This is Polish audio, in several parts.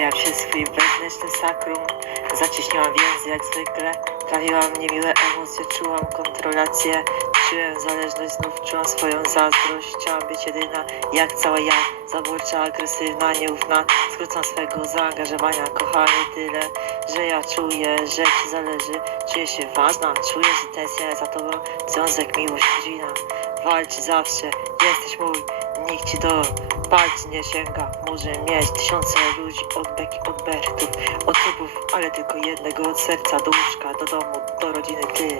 Ja przez swój wewnętrzny sakrum zacieśniłam więzy jak zwykle. Trawiłam niemiłe emocje, czułam kontrolację, czułem zależność, znów czułam swoją zazdrość. Chciałam być jedyna, jak cała ja, zaborcza, agresywna, nieufna. Skrócam swego zaangażowania, kochanie tyle, że ja czuję, że ci zależy. Czuję się ważna, czuję, że tęsknię za tobą. Związek, miłość, godzina. Walcz zawsze, jesteś mój, nikt ci do palc nie sięga. Może mieć tysiące ludzi od beki, od bertów, od trupów, ale tylko jednego od serca do łóżka, do domu, do rodziny. Ty,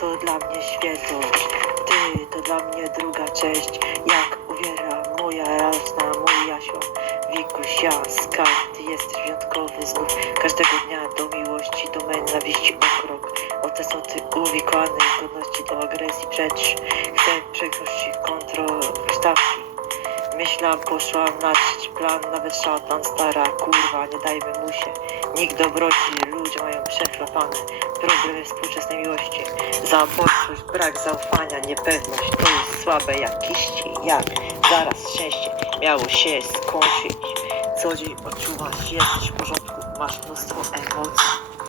to dla mnie świetłość. Ty, to dla mnie druga część. Jak uwiera moja jasna, mój Jasio. Wikuś, ja, skarb, ty jesteś wyjątkowy znów. Każdego dnia do miłości, do nienawiści o krok. Od te są ty uwikłany, godności do agresji precz. Chcę przekroczyć kontrolę stawki. Myślałam, poszłam na trzeci plan, nawet szatan stara, kurwa, nie dajmy mu się. Nikt dobroci, ludzie mają przechlapane problemy współczesnej miłości. Zaborczość, brak zaufania, niepewność, to jest słabe jak kiści, jak zaraz szczęście miało się skończyć. Co dzień odczuwasz, jesteś w porządku, masz mnóstwo emocji.